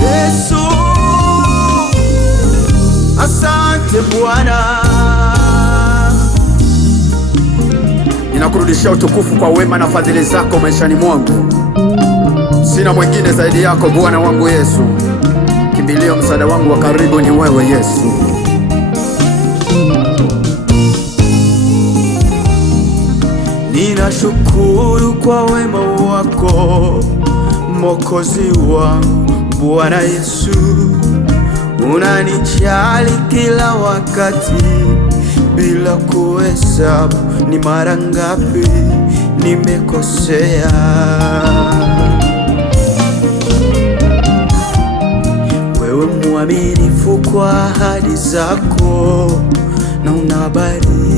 Yesu, asante Bwana, ninakurudishia utukufu kwa wema na fadhili zako maishani mwangu. Sina mwingine zaidi yako Bwana wangu Yesu. Kimbilio, msaada wangu wa karibu ni wewe Yesu. Ninashukuru kwa wema wako Mwokozi wangu Bwana Yesu. Unanijali kila wakati bila kuhesabu ni mara ngapi nimekosea. Wewe mwaminifu kwa ahadi zako na unabariki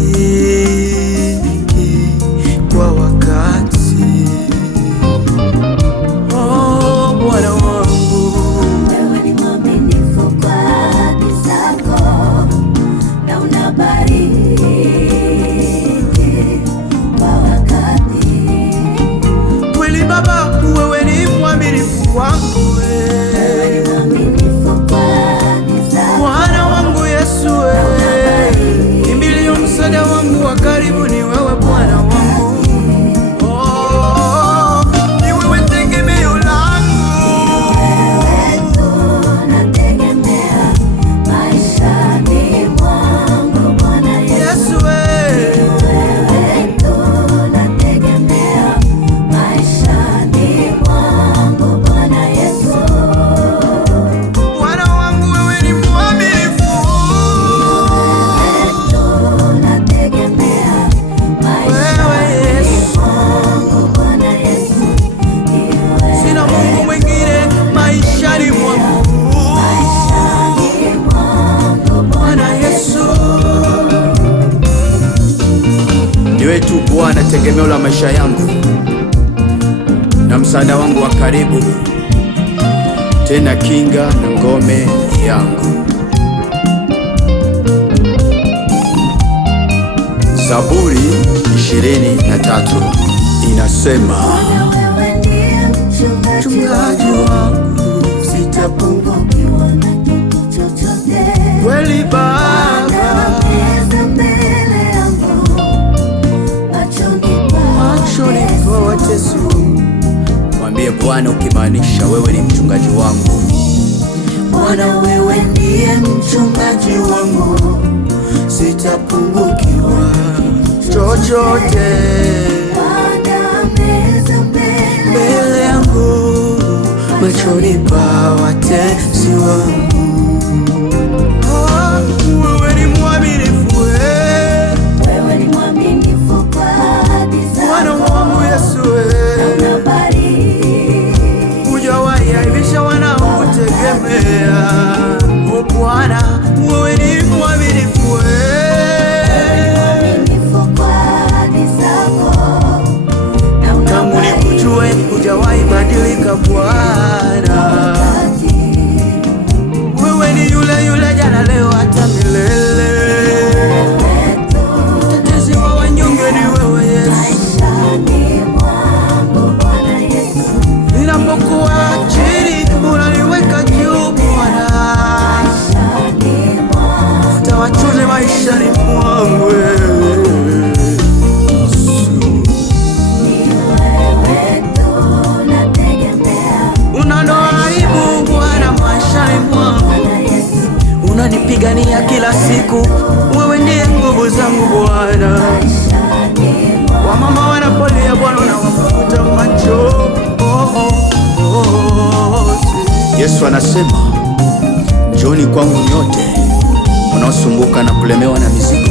kwa wakati. Oh, Bwana wangu, wewe ni mwaminifu kwa ahadi zako na unabariki kwa wakati. kweli Baba, wewe ni mwaminifu wangu. Bwana wangu Yesu, kimbilio, msaada wangu wa karibu ni wewe Bwana wangu. Oh, ni wewe tegemeo langu. Wewe tu nategemea maishani mwangu Bwana Yesu. Wewe tu nategemea maishani mwangu Bwana Yesu. Bwana wangu, wewe ni mwaminifu. Wewe tu nategemea maishani mwangu Bwana Yesu. Sina Mungu mwingine maishani mwangu. Bwana Yesu, ni wewe tu Bwana, tegemeo la maisha yangu na msaada wangu wa karibu, tena kinga na ngome yangu. Zaburi 23 inasema, Wewe ndiye mchungaji wangu, sitapungukiwa na kitu chochote. kweli Baba, Meza mbele yangu, machoni machoni pa watesi. Mwambie Bwana ukimaanisha wewe ni mchungaji wangu. Bwana, wewe ndiye mchungaji wangu, Sitapungukiwa chochote. Bwana, meza Mbele yangu, machoni pa watesi wangu. Wewe ni mwaminifu, wewe ni mwaminifu kwa ahadi Bwana zako wangu Yesu. na unabariki. Hujawahi aibisha wanaokutegemea. O Bwana, wewe ni mwaminifu. Mwaminifu kwa ahadi zako na Tangu nikujue hujawahi badilika Bwana. Wewe ni yule yule jana, leo, hata milele. Mtetezi wa wanyonge ni wewe Yesu. maishani mwangu Bwana Yesu. Ninapokuwa chini unaniweka juu Bwana. Maishani mwangu, Futa machozi maishani mwangu. ni wewe tu nategemea Unaondoa aibu Bwana maishani mwangu. Bwana Yesu. Unanipigania kila siku, wewe ndiye nguvu zangu Bwana. Maishani Wamama wanapolia Bwana unawafuta macho. Yesu anasema, njoni kwangu nyote mnaosumbuka na kulemewa na mizigo,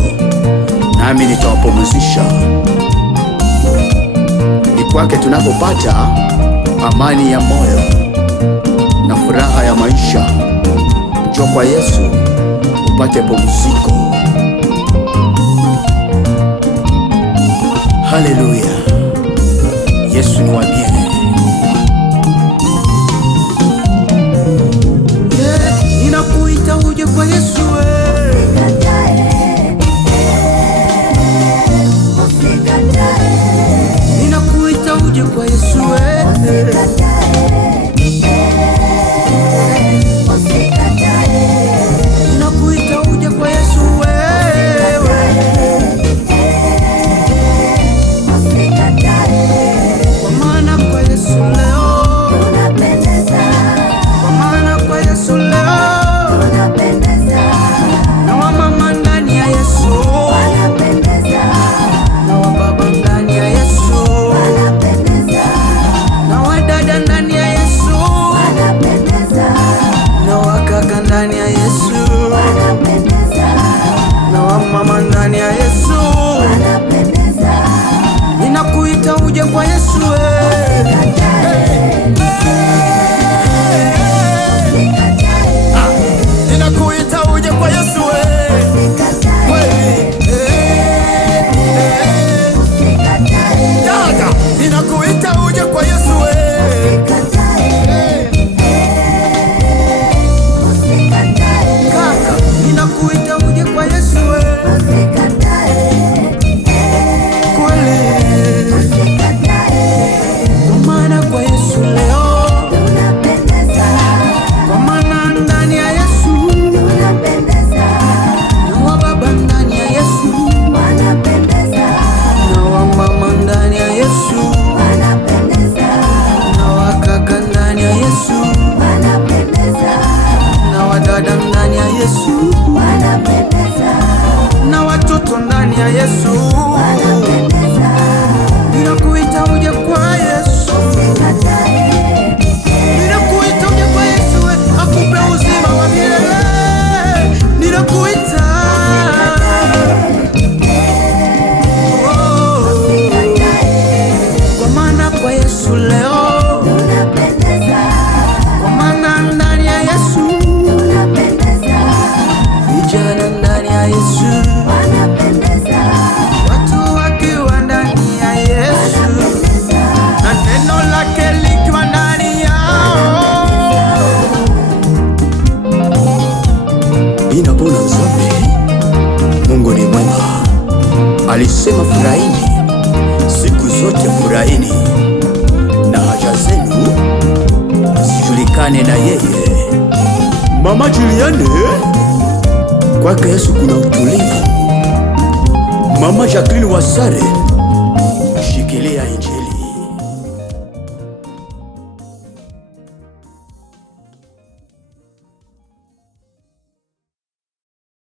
nami nitawapumzisha. Ni kwake tunapopata amani ya moyo na furaha ya maisha. Njoo kwa Yesu upate pumziko. Haleluya. Yesu ni wabie. Ninakuita uje kwa Yesu. Ninakuita uje kwa Yesu. ninakuita uje kwa Yesu ninakuita uje kwa Yesu dada, ninakuita uje kwa Yesu kaka, ninakuita uje kwa Yesu kweli, kwa maana kwa Yesu leo, kwa maana ndani ya Yesu na wa baba ndani ya Yesu na wa mama ndani ya Yesu na wa kaka ndani ya Yesu na wa dada ndani ya Yesu na watoto ndani ya Yesu. Ninakuita uje kwa Yesu, ninakuita uje kwa Yesu akupe uzima wa milele. Ninakuita kwa maana kwa Yesu leo, kwa maana ndani ya Yesu, vijana ndani ya Yesu, watu wakiwa ndani ya Yesu na neno lake likiwa ndani yao. Ninapona mzambi, Mungu ni mwema. Alisema furahini siku zote, furahini na haja zenu zijulikane na yeye. Mama Juliane, kwake Yesu kuna utulivu. Mama Jacqueline Wasare,